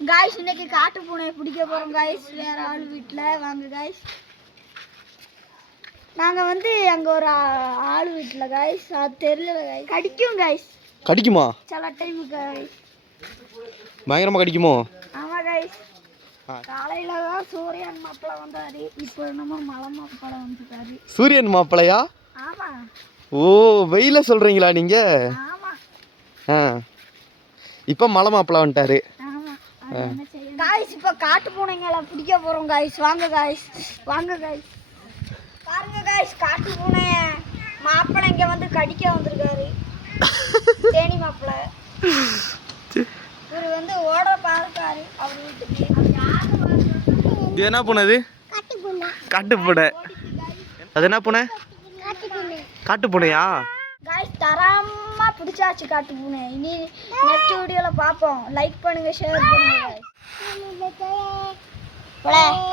guys இன்னைக்கு காட்டு பூனை பிடிக்க போறோம் गाइस வேற ஆள் வீட்ல வாங்க गाइस நாங்க வந்து அங்க ஒரு ஆள் வீட்ல गाइस அது தெரியல गाइस கடிக்கும் गाइस கடிக்குமா சில டைம் गाइस பயங்கரமா கடிக்குமோ ஆமா गाइस காலையில தான் சூரியன் மாப்பிள வந்தாரு இப்போ நம்ம மலை மாப்பிள வந்துட்டாரு சூரியன் மாப்பிளையா ஆமா ஓ வெயில சொல்றீங்களா நீங்க ஆமா இப்போ மலை மாப்பிள வந்துட்டாரு गाइस இப்போ காட்டு பூனைங்களை பிடிக்க போறோம் गाइस வாங்க गाइस பாருங்க गाइस காட்டு பூனை மாப்பிளை இங்க வந்து கடிக்க வந்திருக்காரு தேனி மாப்பிளை இவர் வந்து ஓட பாருக்காரு அவர் வீட்டுக்கு இது என்ன பூனை இது காட்டு பூனை அது என்ன பூனை காட்டு பூனையா गाइस தரமா பிடிச்சாச்சு காட்டு பூனை இனி நெக்ஸ்ட் வீடியோல பாப்போம் லைக் பண்ணுங்க ஷேர் பண்ணுங்க गाइस